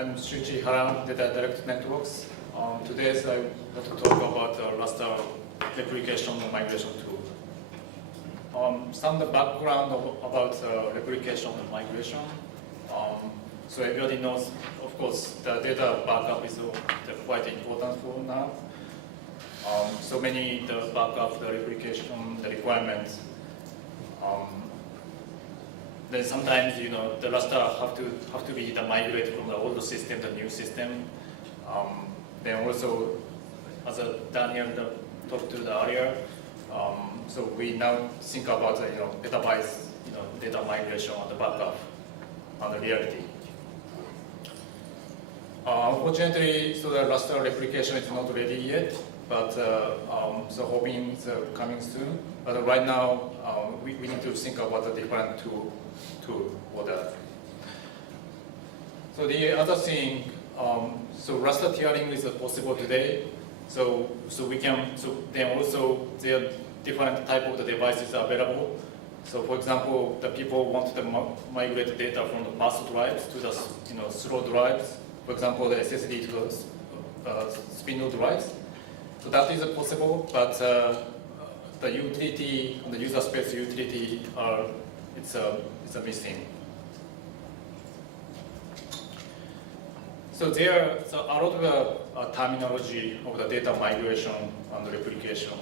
I'm Shuichi Ihara, Data Direct Networks. Today I want to talk about raster replication migration tool. Some of the background about replication and migration. So everybody knows, of course, the data backup is quite important for now. So many the backup, the replication, the requirements. Then sometimes the raster have to be migrated from the old system to the new system. Then also, as Daniel talked to earlier, so we now think about petabytes, data migration and the backup and the reality. Unfortunately, so the raster replication is not ready yet, but so hoping it's coming soon. But right now, we need to think about the different tool for that. So the other thing, so raster tiering is possible today. So then also there are different type of the devices available. So for example, the people want to migrate data from the fast drives to the slow drives. For example, the SSD to the spindle drives. So that is possible, but the utility and the user space utility it's missing. So there's a lot of terminology of the data migration and replication.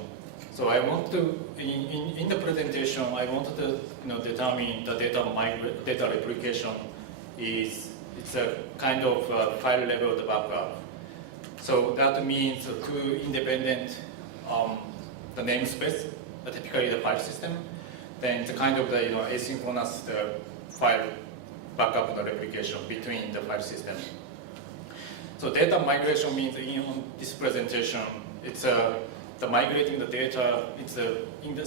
So I want to, in the presentation, I wanted to determine the data replication it's a kind of file level backup. So that means two independent the namespace, typically the file system. Then it's a kind of the asynchronous file backup and replication between the file system. So data migration means in this presentation, it's the migrating the data. It's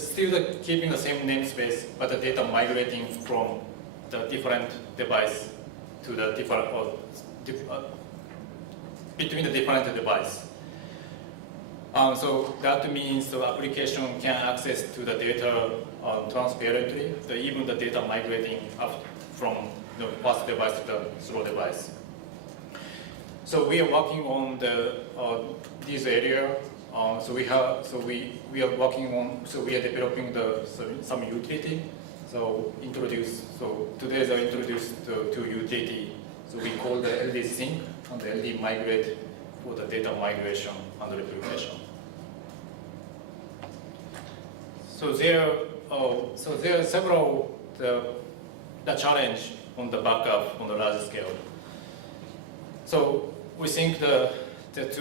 still keeping the same namespace, but the data migrating from the different device to the different between the different device. So that means the application can access to the data transparently, even the data migrating from fast device to the slow device. So we are working on this area. So we are working on. So we are developing some utility. So today I introduced two utility. So we call the LAD16 and the Idmigrate for the data migration and replication. So there are several the challenge on the backup on the large scale. So we think to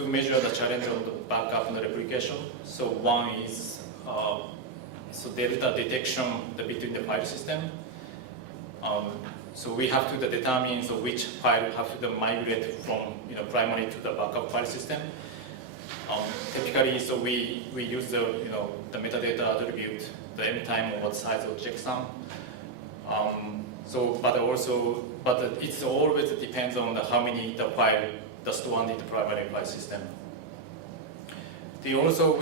measure the challenge on the backup and the replication. So one is delta detection between the file system. So we have to determine which file have to migrate from primary to the backup file system. Typically, so we use the metadata attribute, the m time or what size of checksum. But it always depends on how many the file the stored in the primary file system. We also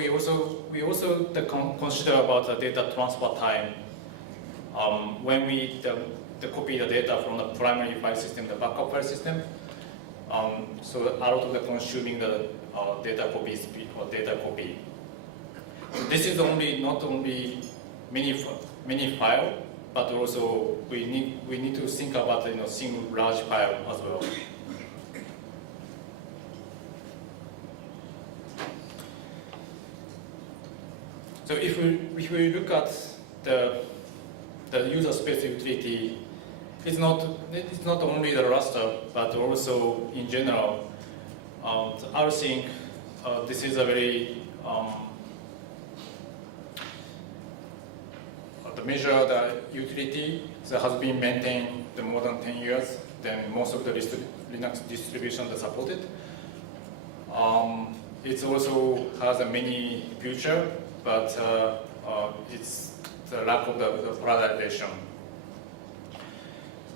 consider about the data transfer time. When we copy the data from the primary file system, the backup file system. So a lot of the consuming the data copy speed or data copy. So this is not only many file, but also we need to think about single large file as well. So if we look at the user space utility, it's not only the raster, but also in general. RSYNC, this is a very the measure the utility that has been maintained more than 10 years. Then most of the Linux distributions are supported. It also has many features, but it's the lack of the prioritization.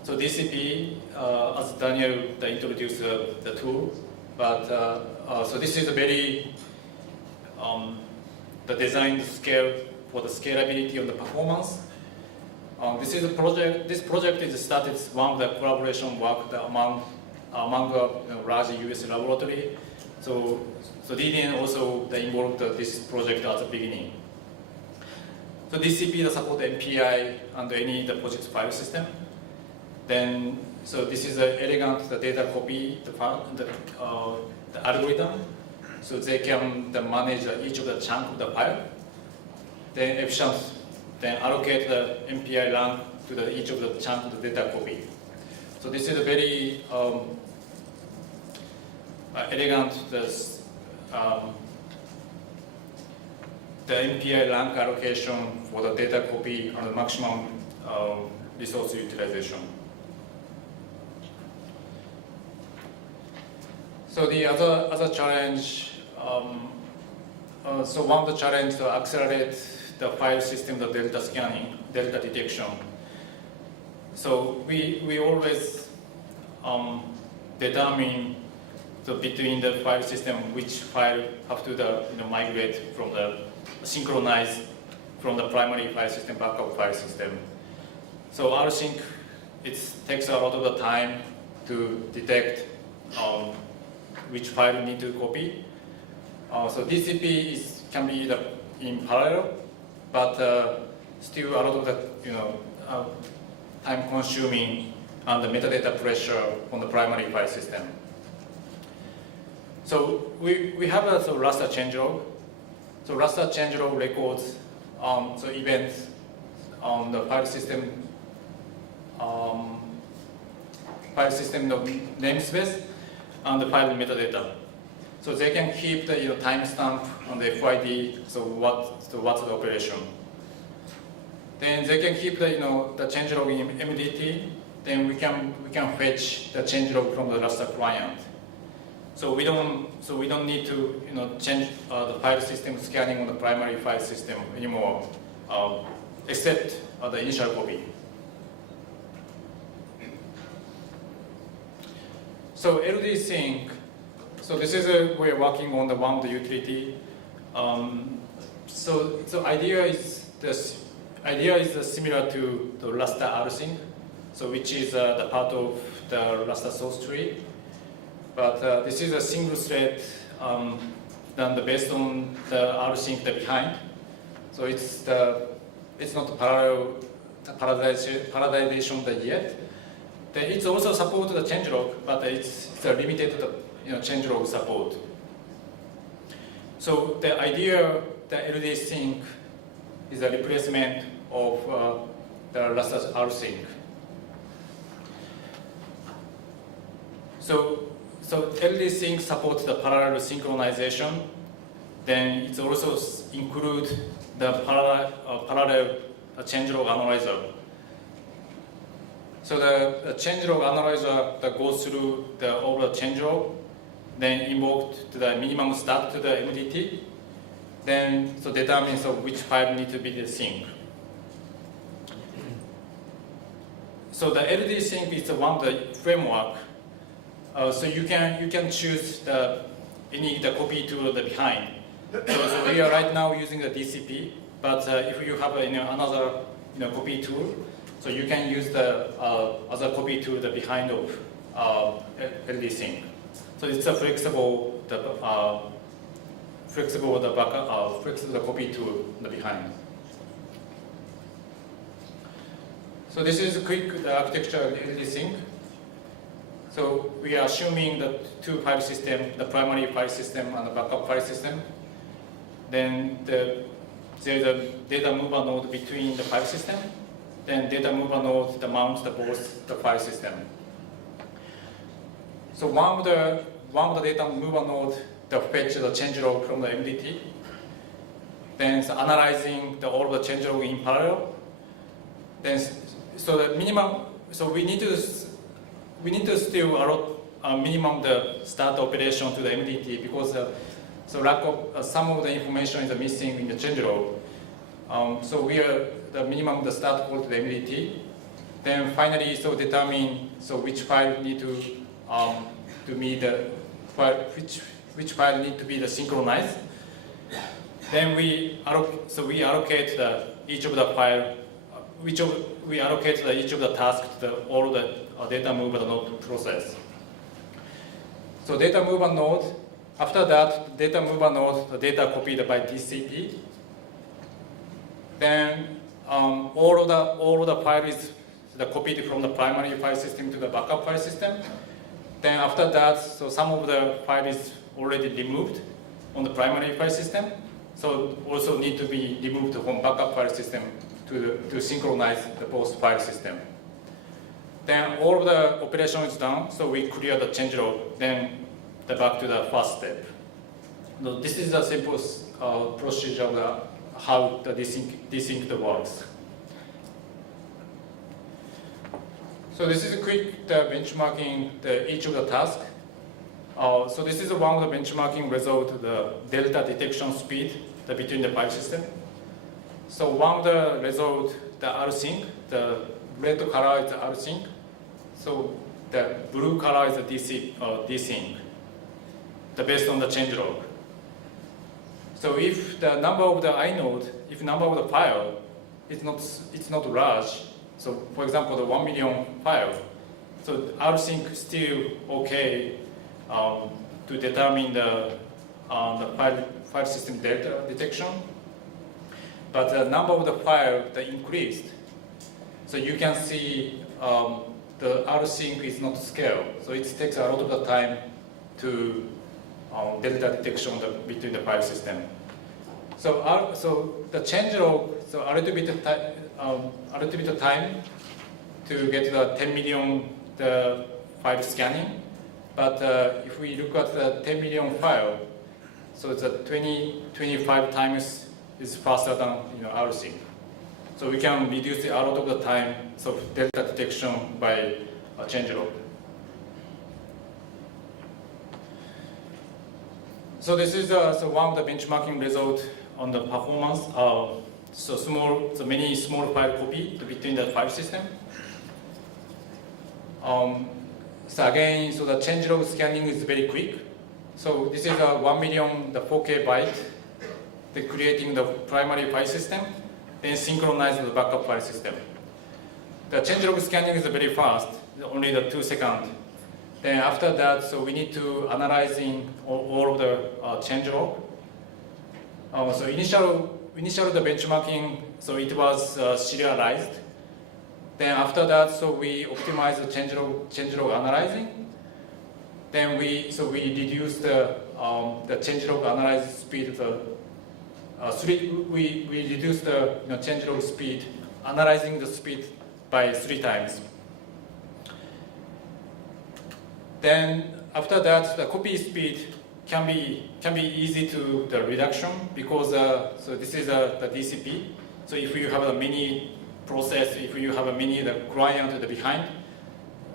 So DCP, as Daniel introduced the tool, but so this is a very the design scale for the scalability of the performance. This project is started one of the collaboration work among among a large US laboratory. So DDN also involved this project at the beginning. So DCP support MPI and any the project file system. Then so this is an elegant data copy the algorithm. So they can manage each of the chunk of the file. Then efficient, then allocate the MPI rank to each of the chunk of the data copy. So this is a very elegant the MPI rank allocation for the data copy and the maximum resource utilization. So the other challenge, so one of the challenge to accelerate the file system, the delta scanning, delta detection. So we always determine between the file system which file have to migrate from the synchronize from the primary file system backup file system. So RSYNC, it takes a lot of the time to detect which file need to copy. So DCP can be in parallel, but still a lot of the time consuming and the metadata pressure on the primary file system. So we have a raster changelog. So raster changelog records so events on the file system namespace and the file metadata. So they can keep the timestamp on the FID. So what's the operation? Then they can keep the the changelog in MDT. Then we can fetch the changelog from the raster client. So we don't need to change the file system scanning on the primary file system anymore, except the initial copy. So LAD16. So this is we're working on one of the utility. So idea is similar to the raster RSYNC, so which is the part of the raster source tree. But this is a single thread done based on the RSYNC behind. So it's not parallelization yet. Then it's also support the changelog, but it's limited changelog support. So the idea that LAD16 is a replacement of the raster RSYNC. So LAD16 supports the parallel synchronization. Then it also includes the parallel changelog analyzer. So the changelog analyzer that goes through all the changelog, then invoked to the minimum start to the MDT, then determines which file need to be the sync. So the LAD16 is one of the framework. So you can choose any copy tool behind. So we are right now using the DCP, but if you have another copy tool, so you can use the other copy tool behind of LAD16. So it's a flexible copy tool behind. So this is a quick architecture of LAD16. So we are assuming the two file system, the primary file system and the backup file system. Then there's a data mover node between the file system. Then data mover node that mounts both the file system. So one of the data mover node that fetch the changelog from the MDT. Then analyzing all the changelog in parallel. Then so the minimum. So we need to still allot minimum the start operation to the MDT because lack of some of the information is missing in the changelog. So we are the minimum the start call to the MDT. Then finally determine which file need to meet the which file need to be the synchronized. Then we allocate each of the file we allocate each of the tasks to all the data mover node process. So data mover node, after that, data mover node, the data copied by DCP. Then all of the file is copied from the primary file system to the backup file system. Then after that, so some of the file is already removed on the primary file system. So also need to be removed from backup file system to synchronize the both file system. Then all of the operation is done, so we clear the changelog, then back to the first step. So this is a simple procedure of how the desync works. So this is a quick benchmarking each of the tasks. So this is one of the benchmarking result, the delta detection speed between the file system. So one of the result, the RSYNC, the red color is the RSYNC. So the blue color is the Dsync, based on the changelog. So if the number of the inode, if number of the file it's not large, so for example the 1 million file, so RSYNC still okay to determine the file system delta detection. But the number of the file that increased, so you can see the RSYNC is not scale, so it takes a lot of the time to delta detection between the file system. So the changelog, so a little bit of time to get the 10 million the file scanning. But if we look at the 10 million file, so it's a 25 times is faster than RSYNC. So we can reduce a lot of the time of delta detection by a changelog. So this is so one of the benchmarking results on the performance. So many small file copy between the file system. So again, so the changelog scanning is very quick. So this is a 1 million the 4K byte, creating the primary file system, then synchronize the backup file system. The changelog scanning is very fast, only the 2 seconds. Then after that, so we need to analyzing all of the changelog. So initial the benchmarking, so it was serialized. Then after that, so we optimize the changelog analyzing. Then we reduce the changelog analysis speed. We reduce the changelog speed, analyzing the speed by 3 times. Then after that, the copy speed can be easy to the reduction because so this is the DCP. So if you have a mini process, if you have a mini the client behind,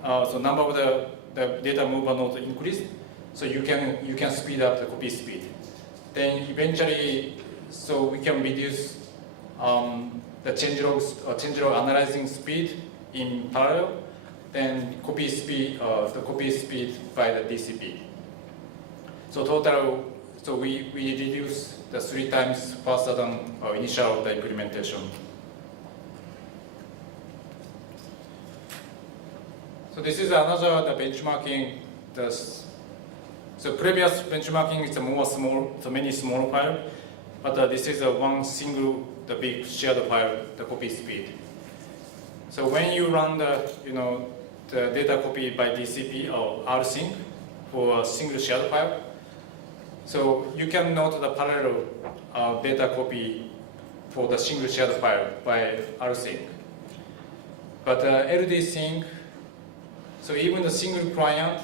so number of the data mover nodes increase, so you can speed up the copy speed. Then eventually, so we can reduce the changelog analyzing speed in parallel. Then the copy speed by the DCP. So total, so we reduce the 3 times faster than initial the implementation. So this is another the benchmarking. So previous benchmarking is more small, so many small files, but this is one single the big shared file, the copy speed. So when you run the the data copy by DCP or RSYNC for a single shared file, so you can note the parallel data copy for the single shared file by RSYNC. But LAD16, so even the single client,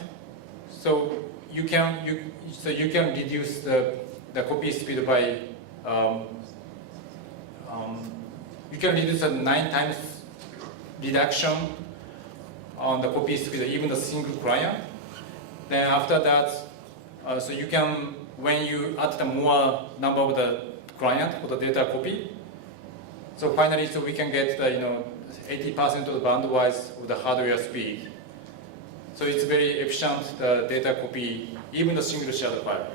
so you can reduce the copy speed by you can reduce a 9 times reduction on the copy speed, even the single client. Then after that, so you can, when you add the more number of the client for the data copy, so finally, so we can get the 80% of the bandwidth of the hardware speed. So it's very efficient the data copy, even the single shared file.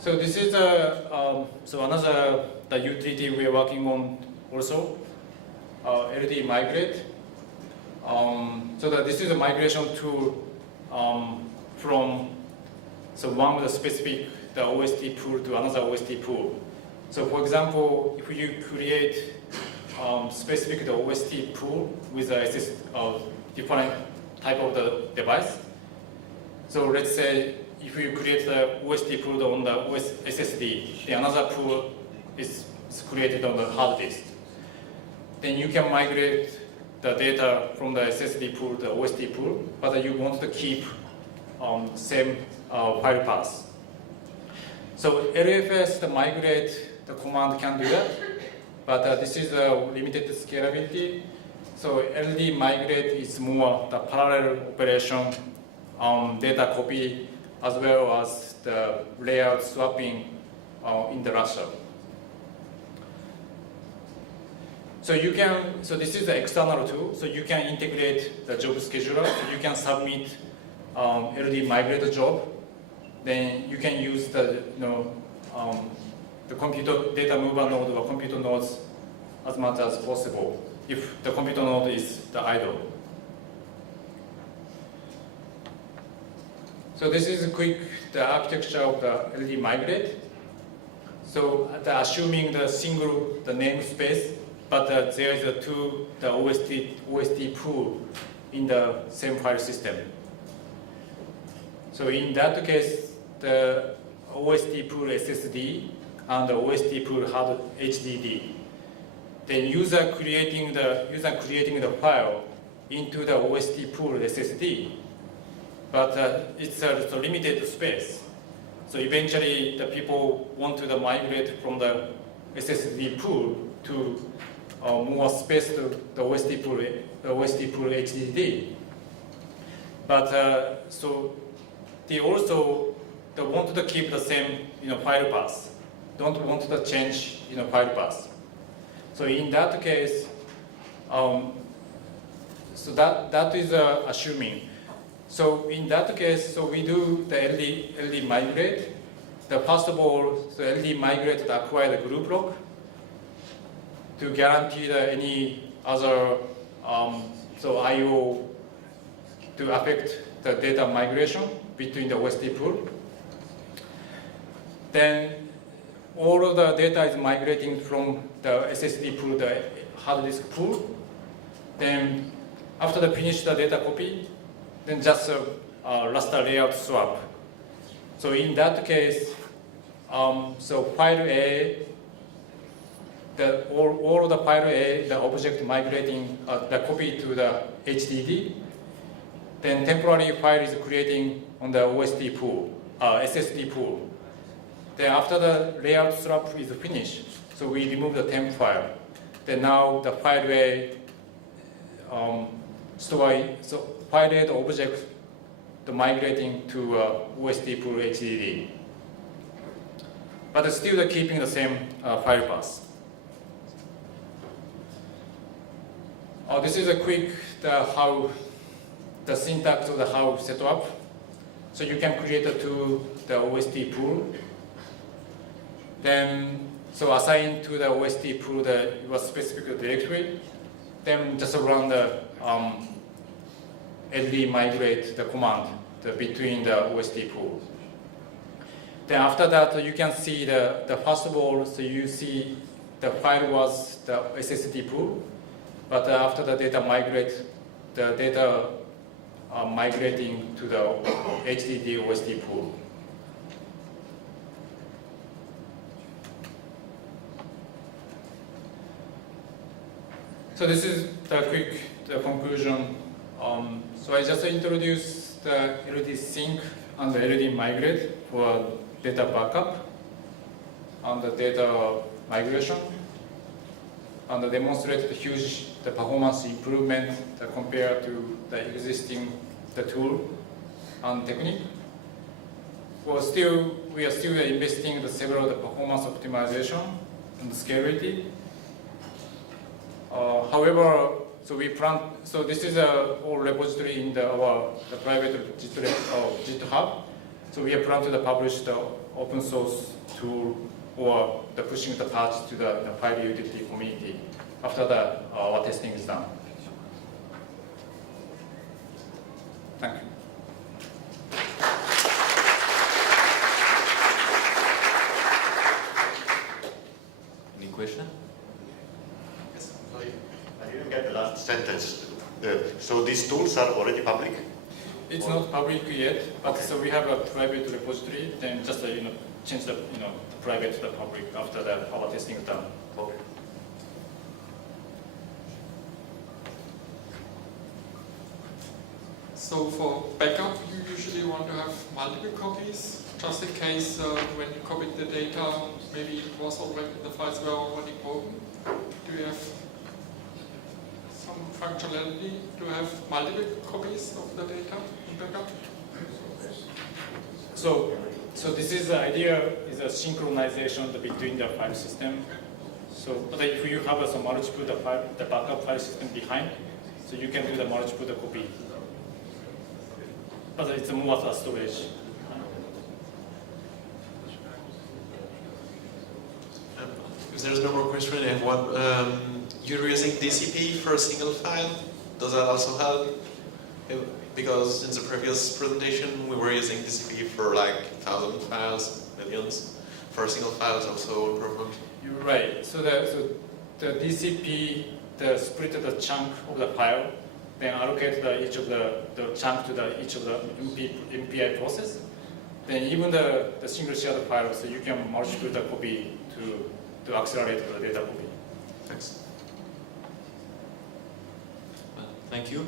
So this is so another the utility we are working on also. Idmigrate. So that this is a migration tool from one of the specific the OST pool to another OST pool. So for example, if you create specific the OST pool with a different type of the device. So let's say if you create the OST pool on the SSD, the another pool is created on the hard disk. Then you can migrate the data from the SSD pool to the OST pool, but you want to keep same file path. So LFS, the migrate, the command can do that, but this is a limited scalability. So Idmigrate is more the parallel operation, data copy, as well as the layout swapping in the Lustre. So this is the external tool. So you can integrate the job scheduler. So you can submit Idmigrate job. Then you can use the the computer data mover node or computer nodes as much as possible if the computer node is the idle. So this is the architecture of the Idmigrate. So assuming the single namespace, but there is the OST pool in the same file system. So in that case, the OST pool SSD and the OST pool hard HDD. Then user creating the file into the OST pool SSD, but it's a limited space. So eventually, the people want to migrate from the SSD pool to more space to the OST pool HDD. But so they also want to keep the same file path. Don't want to change file path. So in that case, so that is assuming. So in that case, so we do the Idmigrate. First of all, so Idmigrate to acquire the group lock to guarantee any other I/O to affect the data migration between the OST pool. Then all of the data is migrating from the SSD pool, the hard disk pool. Then after they finish the data copy, then just Lustre layout swap. So in that case, so file A, all of the file A, the object migrating the copy to the HDD. Then temporary file is creating on the OST pool, SSD pool. Then after the layout swap is finished, so we remove the temp file. Then now the file A file A, the object, the migrating to OST pool HDD. But still keeping the same file path. This is a quick how the syntax of the how set up. So you can create the OST pool. Then so assign to the OST pool your specific directory. Then just run the Idmigrate the command between the OST pool. Then after that, you can see the first of all, so you see the file was the SSD pool, but after the data migrate, the data migrating to the HDD OST pool. So this is the quick conclusion. So I just introduced the LAD16 and the Idmigrate for data backup and the data migration, and demonstrated huge performance improvement compared to the existing tool and technique. We are still investing in several performance optimization and scalability. However, so this is all repository in our private GitHub. So we have planned to publish the open source tool or pushing the patch to the file utility community. after our testing is done. Thank you. Any question? Yes. Sorry, I didn't get the last sentence. So these tools are already public? It's not public yet, but Okay. so we have a private repository. Then just change the private to the public after our testing is done. Okay. So for backup, you usually want to have multiple copies, just in case when you copied the data, maybe it was already, the files were already broken. Do you have some functionality to have multiple copies of the data in backup? So this is the idea is a synchronization between the file system. So but if you have some multiple the backup file system behind, so you can do the multiple copy. But it's more as a storage. If there's no more question, I have one. You're using DCP for a single file. Does that also help? Because in the previous presentation, we were using DCP for like 1,000 files, millions. For a single file is also improvement. You're right. So the DCP split the chunk of the file, then allocate each of the chunk to each of the MPI process. Then even the single shared file, so you can multiple the copy to accelerate the data copy. Thanks. Thank you.